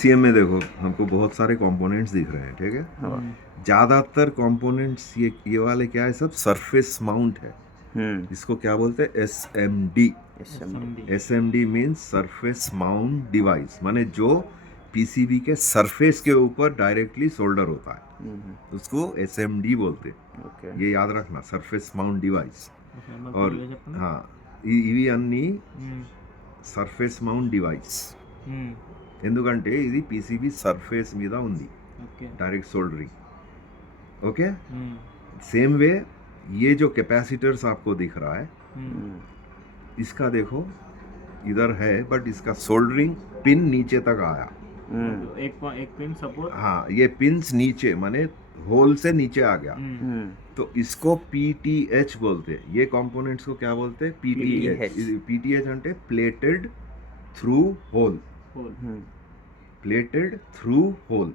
PCM में देखो हमको बहुत सारे कंपोनेंट्स दिख रहे हैं, ठीक है। ज़्यादातर कंपोनेंट्स ये वाले क्या है, सब सरफेस माउंट है। इसको क्या बोलते हैं, SMD. SMD means surface mount device, माने जो पीसीबी के सरफेस के ऊपर डायरेक्टली सोल्डर होता है, उसको एसएमडी बोलते हैं। ये याद रखना, सरफेस माउंट डिवाइस। और हाँ, ఇవి అన్ని సర్ఫేస్ మౌంట్ డివైస్, ఎందుకంటే ఇది పీసీబీ సర్ఫేస్ మీద ఉంది, direct soldering. Okay, same way ये जो कैपेसिटर्स आपको दिख रहा है, इसका देखो इधर है, बट इसका सोल्डरिंग पिन नीचे तक आया। एक पिन सपोर्ट, हाँ, ये पिन्स नीचे माने होल से नीचे आ गया, तो इसको पीटीएच बोलते हैं। ये कंपोनेंट्स को क्या बोलते हैं, पीटीएच। पीटीएच అంటే plated through hole, plated through hole.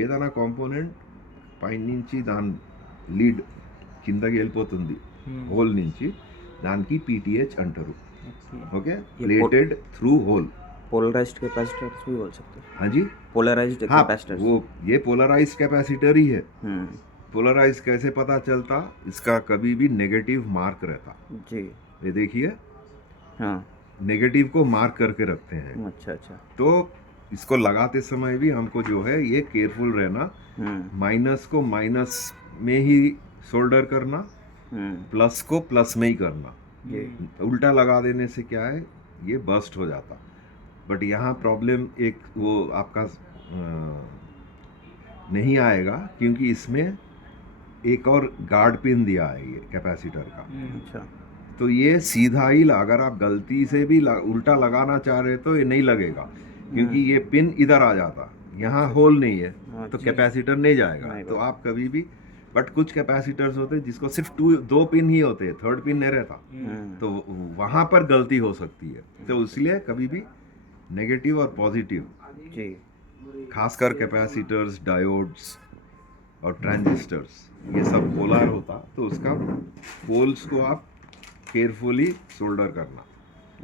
ఏదైనా కాంపోనెంట్ పైన నుంచి దాని లీడ్ కిందకి వెళ్ళిపోతుంది హోల్ నుంచి, దానికి పీటీహెచ్ అంటారు। Okay, plated through hole. Polarized capacitors भी बोल सकते हैं। हाँ जी, पोलराइज्ड हाँ, कैपेसिटर्स। वो ये पोलराइज्ड कैपेसिटर ही है। पोलराइज कैसे पता चलता, इसका कभी भी नेगेटिव मार्क रहता जी। ये देखिए, हाँ, नेगेटिव को मार्क करके रखते हैं। अच्छा अच्छा। तो इसको लगाते समय भी हमको जो है ये केयरफुल रहना, माइनस को माइनस में ही सोल्डर करना, प्लस को प्लस में ही करना। उल्टा लगा देने से क्या है, ये बस्ट हो जाता। बट यहाँ प्रॉब्लम एक वो आपका नहीं आएगा, क्योंकि इसमें एक और गार्ड पिन दिया है ये कैपेसिटर का। अच्छा, तो ये सीधा ही अगर आप गलती से भी उल्टा लगाना चाह रहे तो ये नहीं लगेगा, क्योंकि ये पिन इधर आ जाता, यहाँ होल नहीं है, तो कैपेसिटर नहीं जाएगा। तो आप कभी भी, बट कुछ कैपेसिटर्स होते हैं जिसको सिर्फ दो पिन ही होते हैं, थर्ड पिन नहीं रहता, तो वहाँ पर गलती हो सकती है। तो इसलिए कभी भी नेगेटिव और पॉजिटिव जी, खासकर कैपेसिटर्स, डायोड्स और ट्रांजिस्टर्स, ये सब पोलर होता, तो उसका पोल्स को आप केयरफुली सोल्डर करना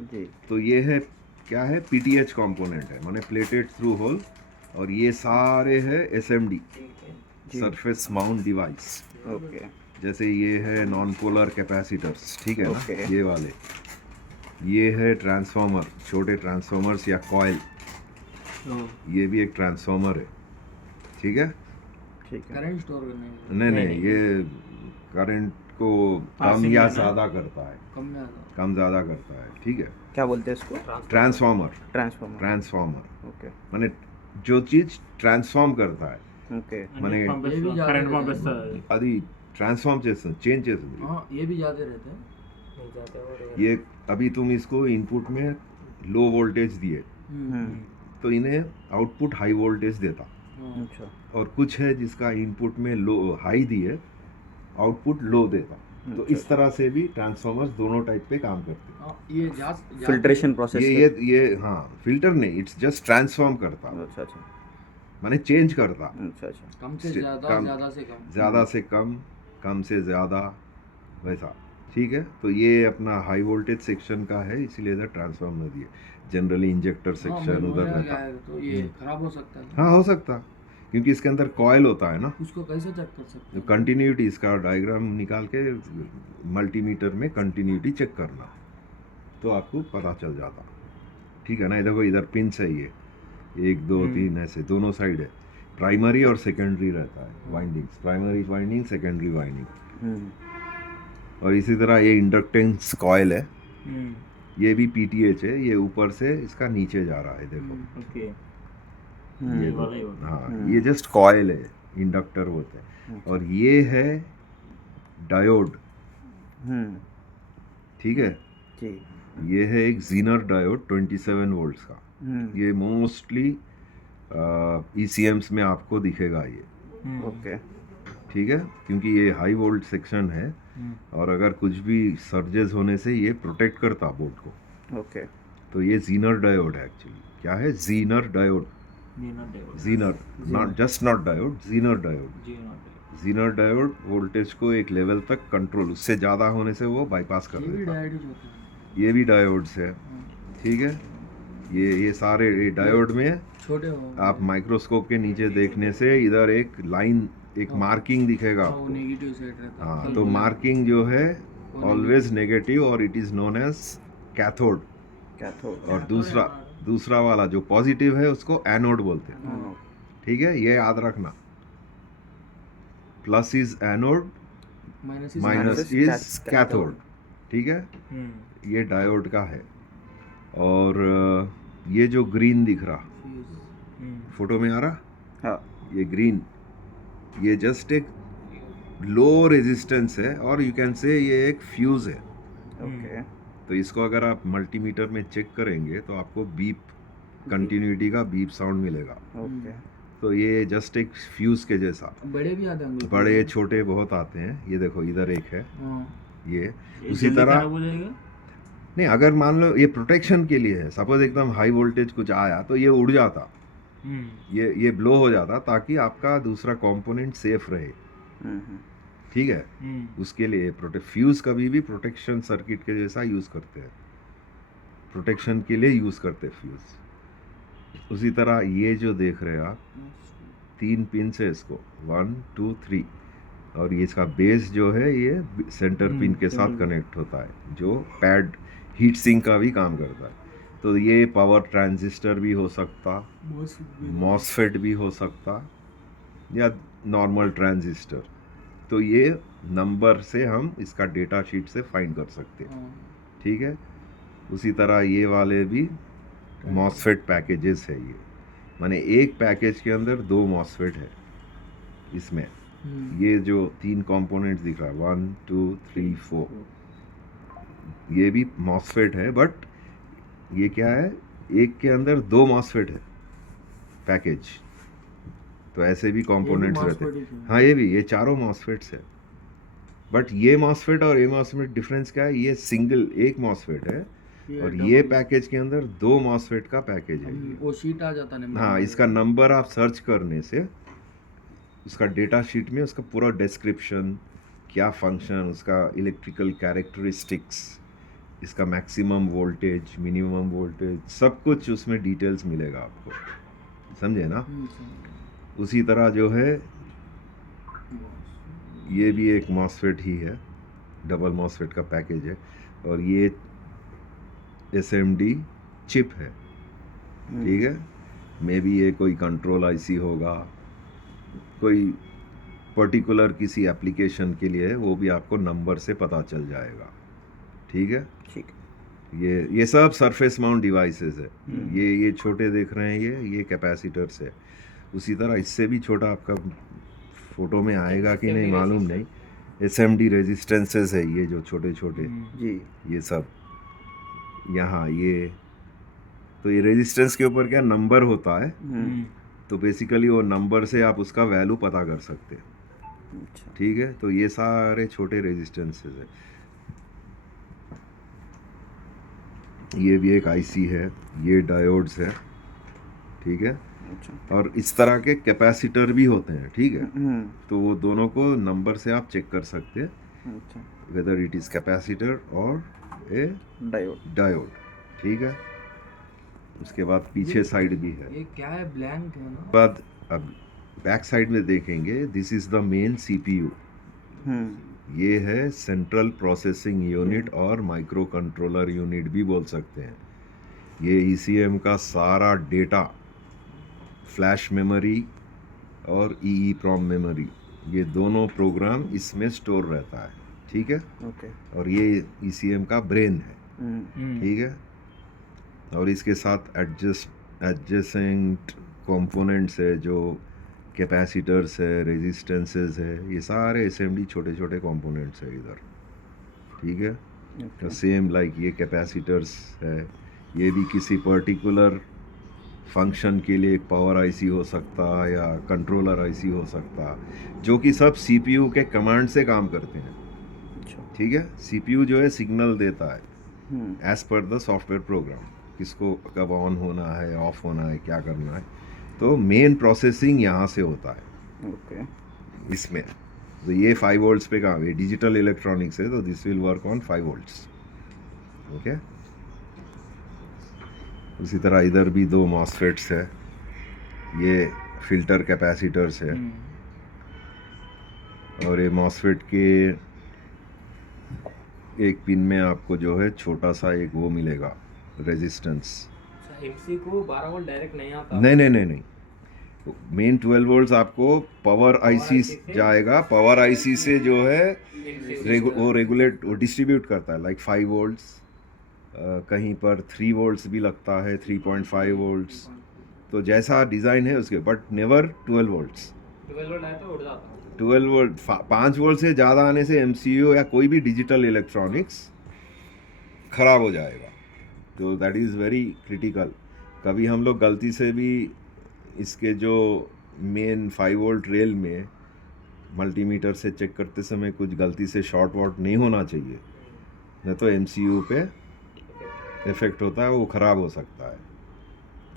जी। तो ये है क्या है, पीटीएच कंपोनेंट है, माने प्लेटेड थ्रू होल। और ये सारे है SMD, surface mount device. Okay, जैसे ये है नॉन पोलर कैपेसिटर्स, ठीक है ना, Okay. ये वाले। ये है ट्रांसफार्मर, छोटे ट्रांसफार्मर्स या कॉइल, ये भी एक ट्रांसफार्मर है, ठीक है। ठीक है। करंट स्टोर करने नहीं नहीं, नहीं, ये करंट को कम Passing या है ना? ज़्यादा करता है, कम में आता कम ज़्यादा करता है, ठीक है। क्या बोलते हैं इसको? Transformer, transformer. ट्रांसफार्मर ओके माने जो चीज़ ट्रांसफॉर्म करता है, ओके। मने करंट పంపిస్తా అది ట్రాన్స్ఫార్మ్ చేస్తుంది, చేంజ్ చేస్తుంది। हाँ, ये भी ज्यादा रहते हैं। ये अभी तुम इसको इनपुट में लो वोल्टेज दिए, तो इन्हें आउटपुट हाई वोल्टेज देता। अच्छा, और कुछ है जिसका इनपुट में लो हाई दिए, आउटपुट लो देता। तो इस तरह से भी ट्रांसफॉर्मर्स दोनों टाइप पे काम करते हैं। हाँ, ये फिल्ट्रेशन प्रोसेस। ये हाँ, फिल्टर नहीं, इट्स जस्ट ट्रांसफॉर्म करता, अच्छा अच्छा माने चेंज करता। अच्छा अच्छा। कम से ज्यादा, कम- ज्यादा से कम। ज़्यादा से कम, कम से ज़्यादा, वैसा, ठीक है। तो ये अपना हाई वोल्टेज सेक्शन का है, इसीलिए इधर ट्रांसफॉर्मर दिए। जनरली इंजेक्टर हाँ, सेक्शन मैं उधर बोला रहता। क्या है, तो ये खराब हो सकता है। हाँ, हो सकता, क्योंकि इसके अंदर कॉयल होता है ना। उसको कैसे चेक कर सकते तो हैं? कंटिन्यूटी, इसका डायग्राम निकाल के मल्टीमीटर में कंटिन्यूटी चेक करना, तो आपको पता चल जाता, ठीक है ना। ये देखो इधर पिंस है, ये 1 2 3 ऐसे दोनों साइड है। प्राइमरी और सेकेंडरी रहता है windings, primary winding, secondary winding. और इसी तरह ये इंडक्टेंस कॉयल है, ये भी पीटीएच है, ये ऊपर से इसका नीचे जा रहा है, देखो ओके, ये वाला ही होता हाँ, ये जस्ट कॉयल है, इंडक्टर होते हैं। और ये है डायोड, ठीक है। जी। ये है एक जीनर डायोड 27 वोल्ट्स का। ये मोस्टली ईसीएम्स में आपको दिखेगा ये, ओके, ठीक है, क्योंकि ये हाई वोल्ट सेक्शन है, और अगर कुछ भी सर्जेस होने से ये प्रोटेक्ट करता बोर्ड को। ओके। तो ये जीनर डायोड है एक्चुअली। क्या है, Zener diode, Zener, not just not diode, Zener diode. Zener diode voltage को एक लेवल तक कंट्रोल, उससे ज़्यादा होने से वो बाईपास कर ये भी देता। डायोड होता है। ये भी डायोड्स है, ठीक है। ये सारे ये डायोड में छोटे हो आप माइक्रोस्कोप के नीचे देखने से इधर एक लाइन एक मार्किंग दिखेगा हाँ, वो आपको। नेगेटिव साइड रहता है हाँ, कल तो बोला। मार्किंग जो है वो ऑलवेज नेगेटिव और it is known as cathode. Cathode. और दूसरा वाला जो पॉजिटिव है उसको एनोड बोलते हैं। हाँ, ठीक है, ये याद रखना। Plus is anode, minus minus is cathode. ठीक है, ये डायोड का है। और ये जो ग्रीन दिख रहा फोटो में आ रहा, हाँ। ये ग्रीन, ये जस्ट एक लो रेजिस्टेंस है और यू कैन से ये एक फ्यूज है। ओके। तो इसको अगर आप मल्टीमीटर में चेक करेंगे तो आपको बीप कंटिन्यूटी का बीप साउंड मिलेगा। ओके। तो ये जस्ट एक फ्यूज के जैसा। बड़े भी आते होंगे बड़े छोटे बहुत आते हैं। ये देखो इधर एक है, हाँ, ये उसी तरह हो जाएगा नहीं, अगर मान लो ये प्रोटेक्शन के लिए है, सपोज एकदम हाई वोल्टेज कुछ आया तो ये उड़ जाता, ये ब्लो हो जाता ताकि आपका दूसरा कंपोनेंट सेफ रहे। ठीक है, उसके लिए फ्यूज कभी भी प्रोटेक्शन सर्किट के जैसा यूज करते हैं, प्रोटेक्शन के लिए यूज करते हैं फ्यूज। उसी तरह ये जो देख रहे हैं आप 3 पिन है इसको 1 2 3, और ये इसका बेस जो है ये सेंटर पिन के साथ कनेक्ट होता है जो पैड हीट सिंक का भी काम करता है। तो ये पावर ट्रांजिस्टर भी हो सकता, मॉसफेट भी हो सकता, या नॉर्मल ट्रांजिस्टर। तो ये नंबर से हम इसका डेटा शीट से फाइंड कर सकते हैं। ठीक है, उसी तरह ये वाले भी मॉसफेट पैकेजेस है। ये माने एक पैकेज के अंदर 2 मॉसफेट है इसमें। ये जो 3 कंपोनेंट्स दिख रहा है 1 2 3 4, ये भी मॉसफेट है, बट ये क्या है, एक के अंदर 2 मॉसफेट है पैकेज। तो ऐसे भी कंपोनेंट्स रहते हैं। हाँ, ये चारों मॉसफेट्स है, बट ये मॉसफेट और ये मॉसफेट डिफरेंस क्या है, ये सिंगल एक मॉसफेट है और ये पैकेज के अंदर 2 मॉसफेट का पैकेज है ये। वो शीट आ जाता है। हाँ, इसका नंबर आप सर्च करने से उसका डेटा शीट में उसका पूरा डिस्क्रिप्शन, क्या फंक्शन, उसका इलेक्ट्रिकल कैरेक्टरिस्टिक्स, इसका मैक्सिमम वोल्टेज, मिनिमम वोल्टेज, सब कुछ उसमें डिटेल्स मिलेगा आपको। समझे ना? उसी तरह जो है ये भी एक मॉसफेट ही है, डबल मॉसफेट का पैकेज है, और ये SMD चिप है। ठीक है, मे बी ये कोई कंट्रोल आईसी होगा, कोई पर्टिकुलर किसी एप्लीकेशन के लिए है, वो भी आपको नंबर से पता चल जाएगा। ठीक है, ठीक। ये सब सरफेस माउंट डिवाइसेस है। ये छोटे देख रहे हैं, ये कैपेसिटर्स है। उसी तरह इससे भी छोटा आपका फोटो में आएगा कि नहीं मालूम नहीं, SMD रेजिस्टेंसेस है, ये जो छोटे छोटे जी। ये सब यहाँ ये, तो ये रेजिस्टेंस के ऊपर क्या नंबर होता है, तो बेसिकली वो नंबर से आप उसका वैल्यू पता कर सकते हैं। अच्छा। ठीक है, तो ये सारे छोटे रेजिस्टेंसेस है। ये भी एक आईसी है, ये डायोड्स है। ठीक है, अच्छा। और इस तरह के कैपेसिटर भी होते हैं। ठीक है, तो वो दोनों को नंबर से आप चेक कर सकते हैं, अच्छा। वेदर इट इज कैपेसिटर और ए डायोड। ठीक है, उसके बाद पीछे साइड भी है। ये क्या है, ब्लैंक है ना? बाद अब बैक साइड में देखेंगे, this is the main CPU। ये है सेंट्रल प्रोसेसिंग यूनिट और माइक्रो कंट्रोलर यूनिट भी बोल सकते हैं। ये ECM का सारा डेटा, फ्लैश मेमोरी और EEPROM मेमोरी, ये दोनों प्रोग्राम इसमें स्टोर रहता है। ठीक है, ओके। और ये ECM का ब्रेन है। ठीक है, और इसके साथ एडजेसेंट कंपोनेंट्स है, जो कैपेसिटर्स है, रेजिस्टेंसेस है, ये सारे SMD छोटे छोटे कंपोनेंट्स है इधर। ठीक है, तो सेम लाइक ये कैपेसिटर्स है, ये भी किसी पर्टिकुलर फंक्शन के लिए एक पावर आईसी हो सकता है या कंट्रोलर आईसी हो सकता है, जो कि सब CPU के कमांड से काम करते हैं। ठीक है, CPU जो है सिग्नल देता है as per the software program, किसको कब ऑन होना है, ऑफ होना है, क्या करना है। तो मेन प्रोसेसिंग यहाँ से होता है। ओके। इसमें तो ये 5 वोल्ट्स पे काम है, डिजिटल इलेक्ट्रॉनिक्स है, तो this will work on 5 volts. Okay, उसी तरह इधर भी 2 मॉसफेट्स है, ये फिल्टर कैपेसिटर्स है और ये मॉसफेट के एक पिन में आपको जो है छोटा सा एक वो मिलेगा रेजिस्टेंस। एमसी को 12 वोल्ट डायरेक्ट नहीं आता। नहीं, मेन 12 वोल्ट्स आपको पावर आईसी जाएगा, पावर आईसी से जो है वो डिस्ट्रीब्यूट करता है, लाइक 5 वोल्ट्स, कहीं पर 3 वोल्ट्स भी लगता है, 3.5 वोल्ट्स, तो जैसा डिज़ाइन है उसके, बट नेवर 12 वोल्ट्स। 12 वोल्ट आया तो उड़ जाता। 12 वोल्ट 5 वोल्ट से ज़्यादा आने से एमसीयू या कोई भी डिजिटल इलेक्ट्रॉनिक्स ख़राब हो जाएगा, तो दैट इज़ वेरी क्रिटिकल। कभी हम लोग गलती से भी इसके जो मेन 5 वोल्ट रेल में मल्टीमीटर से चेक करते समय कुछ गलती से शॉर्ट वॉट नहीं होना चाहिए, नहीं तो एमसीयू पे इफ़ेक्ट होता है, वो ख़राब हो सकता है।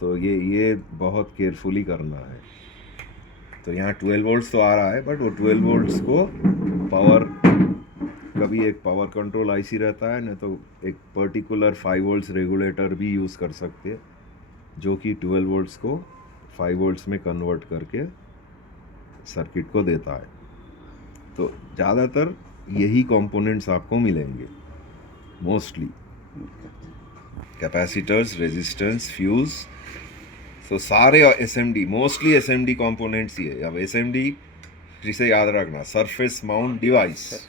तो ये बहुत केयरफुली करना है। तो यहाँ 12 वोल्ट्स तो आ रहा है, बट वो 12 वोल्ट्स को पावर, कभी एक पावर कंट्रोल आईसी रहता है, नहीं तो एक पर्टिकुलर 5 वोल्ट्स रेगुलेटर भी यूज़ कर सकते हैं, जो कि 12 वोल्ट्स को 5 वोल्ट्स में कन्वर्ट करके सर्किट को देता है। तो ज़्यादातर यही कंपोनेंट्स आपको मिलेंगे, मोस्टली कैपेसिटर्स, रेजिस्टेंस, फ्यूज़, तो सारे एसएमडी, मोस्टली एसएमडी कंपोनेंट्स ही है। अब एसएमडी जिसे याद रखना, सरफेस माउंट डिवाइस।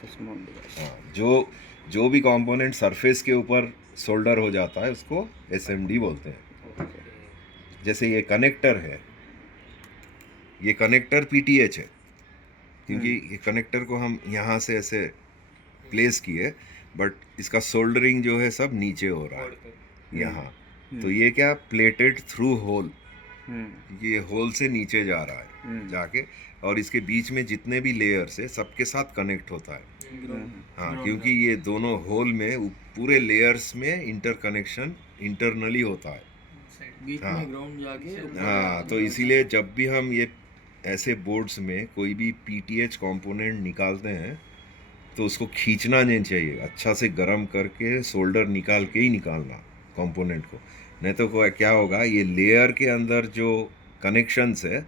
हाँ, जो भी कंपोनेंट सरफेस के ऊपर सोल्डर हो जाता है उसको एसएमडी बोलते हैं। जैसे ये कनेक्टर है, ये कनेक्टर पीटीएच है, क्योंकि ये कनेक्टर को हम यहाँ से ऐसे प्लेस किए, बट इसका सोल्डरिंग जो है सब नीचे हो रहा है यहाँ। तो ये क्या, प्लेटेड थ्रू होल, ये होल से नीचे जा रहा है जाके, और इसके बीच में जितने भी लेयर्स है सबके साथ कनेक्ट होता है। हाँ, क्योंकि ये दोनों होल में पूरे लेयर्स में इंटरकनेक्शन इंटरनली होता है। बीच हाँ। में ग्राउंड जाके हाँ, तो इसीलिए जब भी हम ये ऐसे बोर्ड्स में कोई भी पीटीएच कंपोनेंट निकालते हैं तो उसको खींचना नहीं चाहिए, अच्छा से गर्म करके सोल्डर निकाल के ही निकालना कंपोनेंट को, नहीं तो क्या होगा, ये लेयर के अंदर जो कनेक्शंस है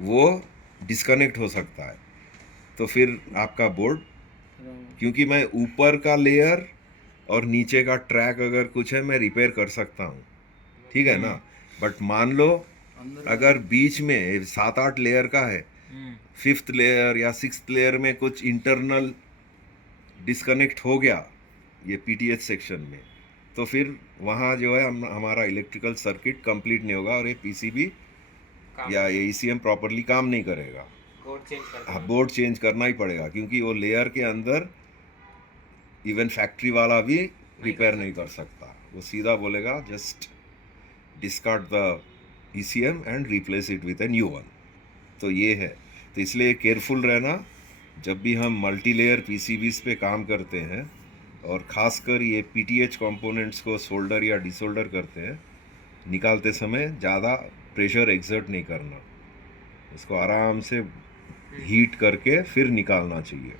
वो डिस्कनेक्ट हो सकता है। तो फिर आपका बोर्ड, क्योंकि मैं ऊपर का लेयर और नीचे का ट्रैक अगर कुछ है मैं रिपेयर कर सकता हूँ, ठीक है ना, बट मान लो अगर बीच में 7-8 लेयर का है, 5th लेयर या 6th लेयर में कुछ इंटरनल डिस्कनेक्ट हो गया ये पीटीएच सेक्शन में, तो फिर वहाँ जो है हमारा इलेक्ट्रिकल सर्किट कंप्लीट नहीं होगा और ये पीसीबी या ये ईसीएम प्रॉपरली काम नहीं करेगा। बोर्ड चेंज करना ही पड़ेगा, क्योंकि वो लेयर के अंदर इवन फैक्ट्री वाला भी रिपेयर नहीं कर सकता, वो सीधा बोलेगा just discard the ECM and replace it with a new one. तो ये है, तो इसलिए केयरफुल रहना जब भी हम मल्टी लेयर पीसीबीज पे काम करते हैं, और ख़ासकर ये पीटीएच कंपोनेंट्स को सोल्डर या डिसोल्डर करते हैं, निकालते समय ज़्यादा प्रेशर एक्सर्ट नहीं करना, इसको आराम से हीट करके फिर निकालना चाहिए।